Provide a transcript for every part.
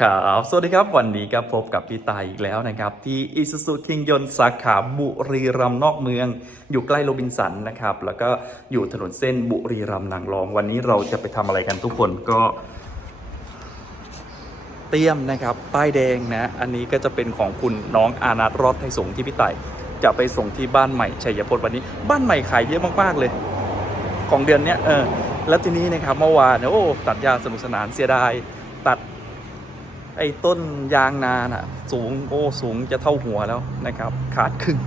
ครับ สวัสดีครับ วันนี้ครับพบกับพี่ตายอีกแล้วนะครับ ที่อิสุสุคิงยนสาขาบุรีรัมย์นอกเมือง อยู่ใกล้โรบินสันนะครับ แล้วก็อยู่ถนนเส้นบุรีรัมย์นางรอง วันนี้เราจะไปทำอะไรกันทุกคนก็ เตรียมนะครับ ป้ายแดงนะ อันนี้ก็จะเป็นของคุณน้องอานัทรอดไทยสงที่พี่ตายจะไปส่งที่บ้านใหม่ชัยพลวันนี้ บ้านใหม่ขายเยอะมากๆเลย ของเดือนเนี้ยเออแล้วทีนี้นะครับเมื่อวานเนี่ยโอ้ตัดยาสนุกสนานเสียดาย ไอ้ต้นยางนาน่ะ สูงโอ้สูงจะเท่าหัวแล้วนะครับ ขาดครึ่ง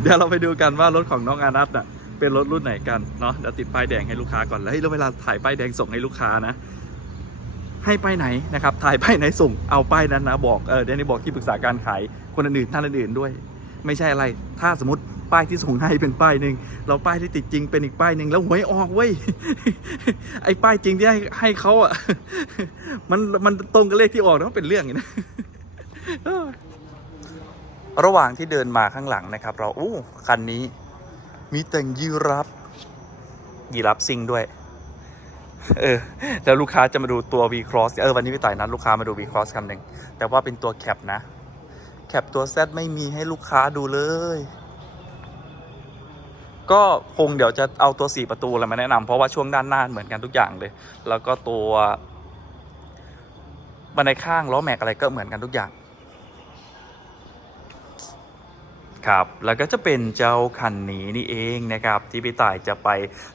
เดี๋ยวเราไปดูกันว่ารถของน้องอานัทน่ะเป็นรถรุ่นไหนกันเนาะเดี๋ยวติดป้ายแดงให้ลูกค้าก่อนแล้วเฮ้ยแล้วเวลาถ่ายป้ายแดงส่งให้ลูกค้านะให้ป้ายไหนนะครับถ่ายป้ายไหนส่งเอาป้ายนั้นนะบอกเออเดี๋ยวนี้บอกที่ปรึกษาการขายคนอื่นท่านอื่นด้วย ไม่ใช่อะไร ถ้าสมมติป้ายที่ส่งให้เป็นป้ายหนึ่งเราป้ายที่ติดจริงเป็นอีกป้ายหนึ่งแล้วหวยออกเว้ยไอ้ป้ายจริงที่ให้ให้เขาอะมันมันตรงกับเลขที่ออกนะเป็นเรื่องอย่างนี้นะระหว่างที่เดินมาข้างหลังนะครับ เราอู้คันนี้ มีแต่งยีรับยีรับซิงด้วย เออแล้วลูกค้าจะมาดูตัว V Cross เออวันนี้พี่ต่ายนัดลูกค้ามาดู V Cross คันหนึ่งแต่ว่าเป็นตัวแคปนะ คปตัว Z ไม่มีให้ลูกค้าดูเลย ก็คงเดี๋ยวจะเอาตัว 4 ประตูอะไรมาแนะนำเพราะว่าช่วงด้านหน้าเหมือนกันทุกอย่างเลย แล้วก็ตัวบันไดข้างล้อแม็กอะไรก็เหมือนกันทุกอย่าง ครับ แล้วก็จะเป็นเจ้าคันนี้นี่เองนะครับ ที่พี่ต่ายจะไป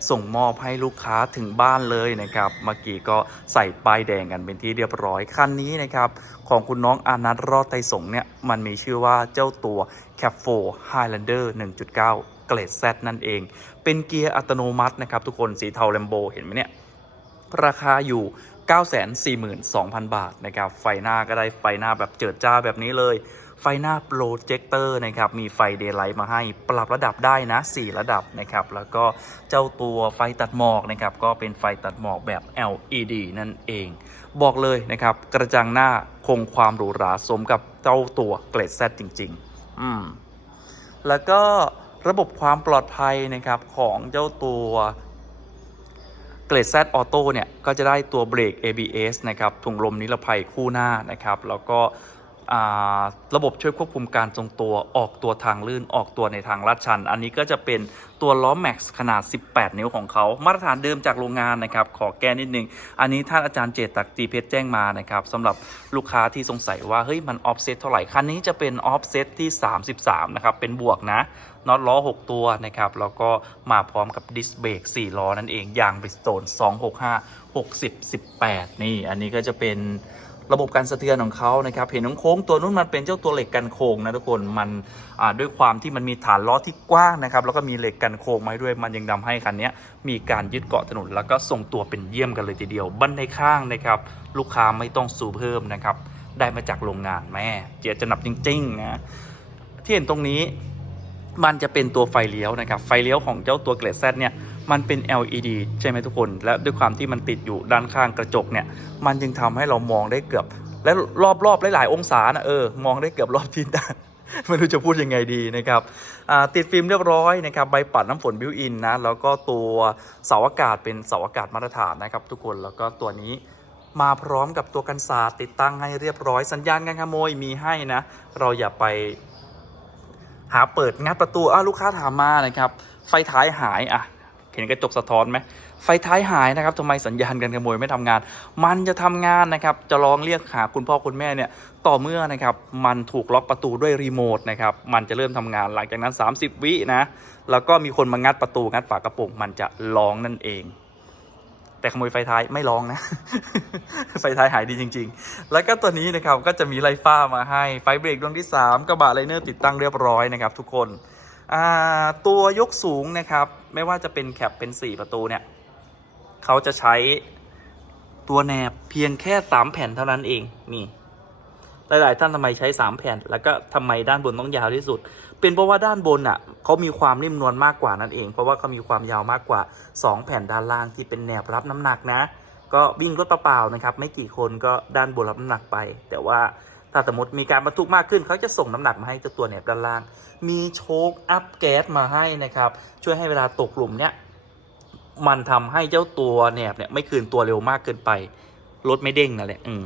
ส่งมอบให้ลูกค้าถึงบ้านเลยนะครับ เมื่อกี้ก็ใส่ป้ายแดงกันเป็นที่เรียบร้อย คันนี้นะครับ ของคุณน้องอานัทรอดไตรสงเนี่ย มันมีชื่อว่าเจ้าตัว c a p 4 Highlander 1.9 เกรด Z นั่นเอง เป็นเกียร์อัตโนมัตินะครับทุกคนสีเทาแลมโบเห็นไหมเนี่ย ราคาอยู่942,000 บาทนะครับ ไฟหน้าก็ได้ไฟหน้าแบบเจิดจ้าแบบนี้เลย ไฟหน้าโปรเจคเตอร์นะครับมีไฟเดย์ไลท์มาให้ปรับระดับได้นะ 4 ระดับนะครับแล้วก็เจ้าตัวไฟตัดหมอกนะครับก็เป็นไฟตัดหมอกแบบ LED นั่นเอง บอกเลยนะครับกระจังหน้าคงความหรูหราสมกับเจ้าตัวเกรด Z จริง ๆ อืมแล้วก็ระบบความปลอดภัยนะครับของเจ้าตัวเกรด Z ออโต้เนี่ย ก็จะได้ตัวเบรก ABS นะครับ ถุงลมนิรภัยคู่หน้านะครับ แล้วก็ ระบบช่วยควบคุมการทรงตัวออกตัวทางลื่นออกตัวในทางลาดชัน อันนี้ก็จะเป็นตัวล้อแม็กซ์ขนาด 18 นิ้วของเขา มาตรฐานเดิมจากโรงงานนะครับ ขอแก้นิดนึง อันนี้ท่านอาจารย์เจตตักตีเพชรแจ้งมานะครับสำหรับลูกค้าที่สงสัยว่า เฮ้ย มันออฟเซตเท่าไหร่ คันนี้จะเป็นออฟเซตที่ 33 นะครับ เป็นบวกนะน็อตล้อ 6 ตัวนะครับ แล้วก็มาพร้อมกับดิสเบรก4ล้อนั่นเองยางบริสโตน265 60 18 นี่ อันนี้ก็จะเป็น ระบบการสะเทือนของเขานะครับเห็นน้องโค้งตัวนู้นมันเป็นเจ้าตัวเหล็กกันโค้งนะทุกคนมันด้วยความที่มันมีฐานล้อที่กว้างนะครับแล้วก็มีเหล็กกันโค้งมาให้ด้วยมันยังทำให้คันนี้มีการยึดเกาะถนนแล้วก็ทรงตัวเป็นเยี่ยมกันเลยทีเดียวบันไดข้างนะครับลูกค้าไม่ต้องสูเพิ่มนะครับได้มาจากโรงงานแม่เจียจะหนับจริงๆนะที่เห็นตรงนี้มันจะเป็นตัวไฟเลี้ยวนะครับไฟเลี้ยวของเจ้าตัวเกรดแซเนี่ย มันเป็น LED ใช่ไหมทุกคน และด้วยความที่มันติดอยู่ด้านข้างกระจกเนี่ย มันจึงทำให้เรามองได้เกือบ และรอบๆหลายๆองศานะเออ มองได้เกือบรอบทิศด้านไม่รู้จะพูดยังไงดีนะครับติดฟิล์มเรียบร้อยนะครับใบปัดน้ำฝนบิวอินนะแล้วก็ตัวเสาอากาศเป็นเสาอากาศมาตรฐานนะครับ ทุกคนแล้วก็ตัวนี้มาพร้อมกับตัวกันศาสตร์ติดตั้งให้เรียบร้อยสัญญาณการขโมยมีให้นะ เราอย่าไปหาเปิดงัดประตูอ้าลูกค้าถามมานะครับ ไฟท้ายหายอะ เห็นกระจกสะท้อนไหมไฟท้ายหายนะครับทำไมสัญญาณการขโมยไม่ทำงาน มันจะทำงานนะครับ จะลองเรียกหาคุณพ่อคุณแม่เนี่ย ต่อเมื่อนะครับ มันถูกล็อกประตูด้วยรีโมทนะครับ มันจะเริ่มทำงานหลังจากนั้น 30 วินะ แล้วก็มีคนมางัดประตูงัดฝากระโปรงมันจะร้องนั่นเอง แต่ขโมยไฟท้ายไม่ร้องนะ ไฟท้ายหายดีจริง ๆ แล้วก็ตัวนี้นะครับ ก็จะมีไลฟ้ามาให้ ไฟเบรกดวงที่ 3กระบะไลเนอร์ติดตั้งเรียบร้อยนะครับ ทุกคน ตัวยกสูงนะครับ ไม่ว่าจะเป็นแคปเป็น 4 ประตูเนี่ยเขาจะใช้ตัวแหนบเพียงแค่ 3 แผ่นเท่านั้นเองนี่หลายๆท่านทำไมใช้ 3 แผ่น แล้วก็ทำไมด้านบนต้องยาวที่สุด เป็นเพราะว่าด้านบนอะเขามีความนิ่มนวลมากกว่านั่นเอง เพราะว่าเขามีความยาวมากกว่า 2 แผ่นด้านล่างที่เป็นแหนบรับน้ำหนักนะ ก็วิ่งรถเปล่าๆนะครับ ไม่กี่คนก็ด้านบนรับน้ำหนักไป แต่ว่า ถ้าสมมติมีการบรรทุกมากขึ้นเขาจะส่งน้ำหนักมาให้เจ้าตัวแหนบด้านล่าง มีโชคอัพแก๊สมาให้นะครับ ช่วยให้เวลาตกหลุมเนี่ยมันทำให้เจ้าตัวแหนบเนี่ยไม่คืนตัวเร็วมากเกินไป รถไม่เด้งนั่นแหละ อืม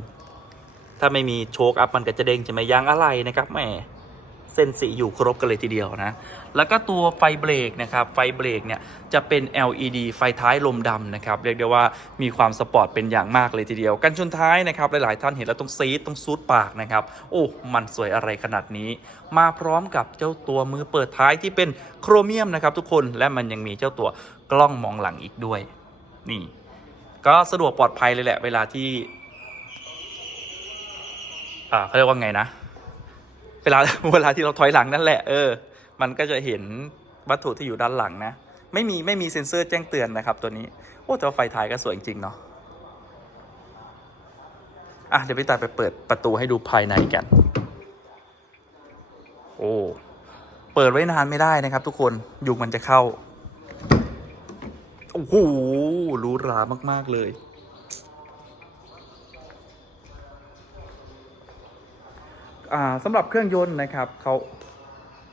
ถ้าไม่มีโชคอัพมันก็จะเด้งใช่ไหมยางอะไรนะครับแหม เส้นสีอยู่ครบกันเลยทีเดียวนะ แล้วก็ตัวไฟเบรกนะครับไฟเบรกเนี่ยจะเป็น LED ไฟท้ายลมดำนะครับเรียกได้ว่ามีความสปอร์ตเป็นอย่างมากเลยทีเดียวกันชนท้ายนะครับหลายๆท่านเห็นแล้วต้องซีดต้องซูดปากนะครับโอ้มันสวยอะไรขนาดนี้ มาพร้อมกับเจ้าตัวมือเปิดท้ายที่เป็นโครเมียมนะครับทุกคนและมันยังมีเจ้าตัวกล้องมองหลังอีกด้วย นี่ ก็สะดวกปลอดภัยเลยแหละเวลาที่อ่าเขาเรียกว่าไงนะ เวลาเวลาที่เราถอยหลังนั่นแหละเออ มันก็จะเห็นวัตถุที่อยู่ด้านหลังนะ ไม่มีไม่มีเซ็นเซอร์แจ้งเตือนนะครับตัวนี้ โอ้แต่ว่าไฟท้ายก็สวยจริงเนาะอะเดี๋ยวพี่ตายไปเปิดประตูให้ดูภายในกัน โอ้ เปิดไว้นานไม่ได้นะครับ ทุกคนยุงมันจะเข้า โอ้โหหรูหรามาก ๆ เลย อ่า สำหรับเครื่องยนต์นะครับเขา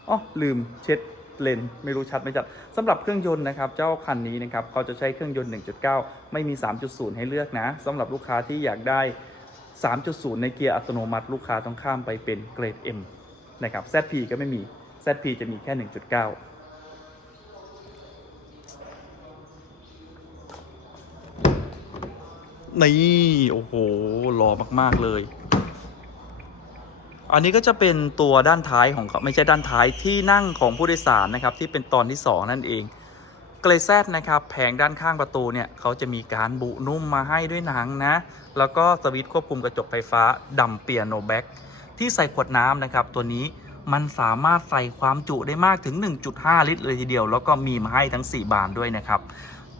อ๋อลืมเช็ดเลนไม่รู้ชัดไม่จัดสำหรับเครื่องยนต์นะครับ เจ้าคันนี้นะครับเขาจะใช้เครื่องยนต์ 1.9 ไม่มี 3.0 ให้เลือกนะสำหรับลูกค้าที่อยากได้ 3.0 ในเกียร์อัตโนมัติลูกค้าต้องข้ามไปเป็นเกรด M นะครับ ZP ก็ไม่มี ZP จะมีแค่ 1.9นี่ โอ้โหหล่อมาก ๆ เลย อันนี้ก็จะเป็นตัวด้านท้ายของเขาไม่ใช่ด้านท้ายที่นั่งของผู้โดยสารนะครับที่เป็นตอนที่ 2 นั่นเองเกรแซดนะครับแผงด้านข้างประตูเนี่ยเขาจะมีการบุนุ่มมาให้ด้วยหนังนะ แล้วก็สวิตช์ควบคุมกระจกไฟฟ้าดำเปียโนแบ็กที่ใส่ขวดน้ำนะครับ ตัวนี้มันสามารถใส่ความจุได้มากถึง 1.5 ลิตรเลยทีเดียว แล้วก็มีมาให้ทั้ง 4 บานด้วยนะครับ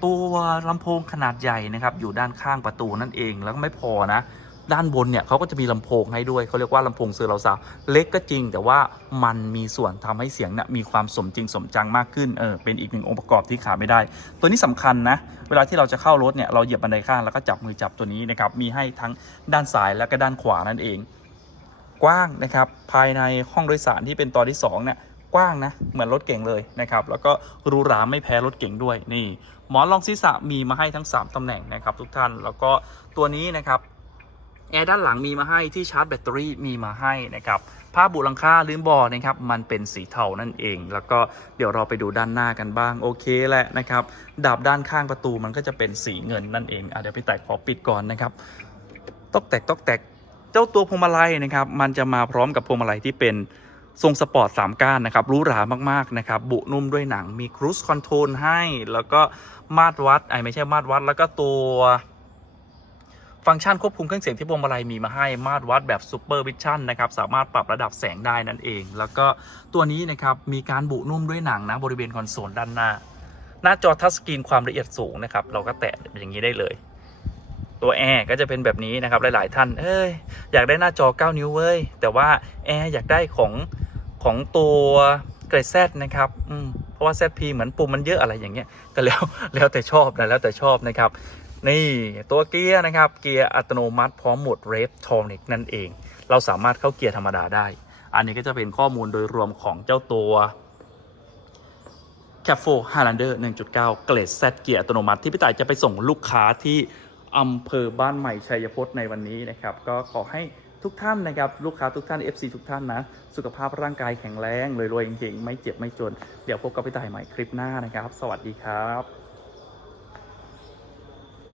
ตัวลำโพงขนาดใหญ่นะครับอยู่ด้านข้างประตูนั่นเองแล้วก็ไม่พอนะ ด้านบนเนี่ยเขาก็จะมีลำโพงให้ด้วยเขาเรียกว่าลำโพงเซอร์เราซาวเล็กก็จริง แต่ว่ามันมีส่วนทำให้เสียงเนี่ยมีความสมจริงสมจังมากขึ้นเออเป็นอีกหนึ่งองค์ประกอบที่ขาดไม่ได้ ตัวนี้สำคัญนะ เวลาที่เราจะเข้ารถเนี่ยเราเหยียบบันไดข้างแล้วก็จับมือจับตัวนี้นะครับมีให้ทั้งด้านซ้ายและก็ด้านขวานั่นเอง กว้างนะครับภายในห้องโดยสารที่เป็นตอนที่สองเนี่ยกว้างนะ เหมือนรถเก่งเลยนะครับ แล้วก็รูหราไม่แพ้รถเก่งด้วยนี่ หมอนรองศีรษะมีมาให้ทั้ง 3 ตำแหน่งนะครับทุกท่าน แล้วก็ตัวนี้นะครับ แอร์ด้านหลังมีมาให้ที่ชาร์จแบตเตอรี่มีมาให้นะครับผ้าบุลังคาลืมบอกนะครับมันเป็นสีเทานั่นเอง แล้วก็เดี๋ยวเราไปดูด้านหน้ากันบ้างโอเคแหละนะครับดาบด้านข้างประตูมันก็จะเป็นสีเงินนั่นเองอะเดี๋ยวพี่แต่ขอปิดก่อนนะครับตอกแตกตอกแตกเจ้าตัวพวงมาลัยนะครับมันจะมาพร้อมกับพวงมาลัยที่เป็นทรงสปอร์ต3ก้านนะครับหรูหรามากๆนะครับบุนุ่มด้วยหนังมีครู i คอนโทรลให้ แล้วก็มาตรวัดไอ้ไม่ใช่มาตรวัดแล้วก็ตัว ฟังก์ชันควบคุมเครื่องเสียงที่พวงมาลัยมีมาให้มาตรวัดแบบซูเปอร์วิชั่นนะครับสามารถปรับระดับแสงได้นั่นเอง แล้วก็ตัวนี้นะครับมีการบุนุ่มด้วยหนังนะบริเวณคอนโซลด้านหน้า หน้าจอทัชสกรีนความละเอียดสูงนะครับเราก็แตะอย่างนี้ได้เลย ตัวแอร์ก็จะเป็นแบบนี้นะครับหลาย ๆ ท่านเอ้ยอยากได้หน้าจอ 9 นิ้วเว้ยแต่ว่าแอร์อยากได้ของของตัวเกรดแซนะครับอืมเพราะว่า ZP เหมือนปุ่มมันเยอะอะไรอย่างเงี้ยก็แล้วแล้วแต่ชอบนะแล้วแต่ชอบนะครับ นี่ตัวเกียร์นะครับเกียร์อัตโนมัติพร้อมโหมดเรฟทอนิกนั่นเอง เราสามารถเข้าเกียร์ธรรมดาได้ อันนี้ก็จะเป็นข้อมูลโดยรวมของเจ้าตัว c a f o Highlander 1.9 เกรด Z เกียร์อัตโนมัติที่พี่ต่ายจะไปส่งลูกค้าที่อำเภอบ้านใหม่ชัยพจน์ในวันนี้นะครับ ก็ขอให้ทุกท่านนะครับลูกค้าทุกท่าน FC ทุกท่านนะ สุขภาพร่างกายแข็งแรงรวยๆเก่งๆไม่เจ็บไม่จน เดี๋ยวพบกับพี่ต่ายใหม่คลิปหน้านะครับ สวัสดีครับ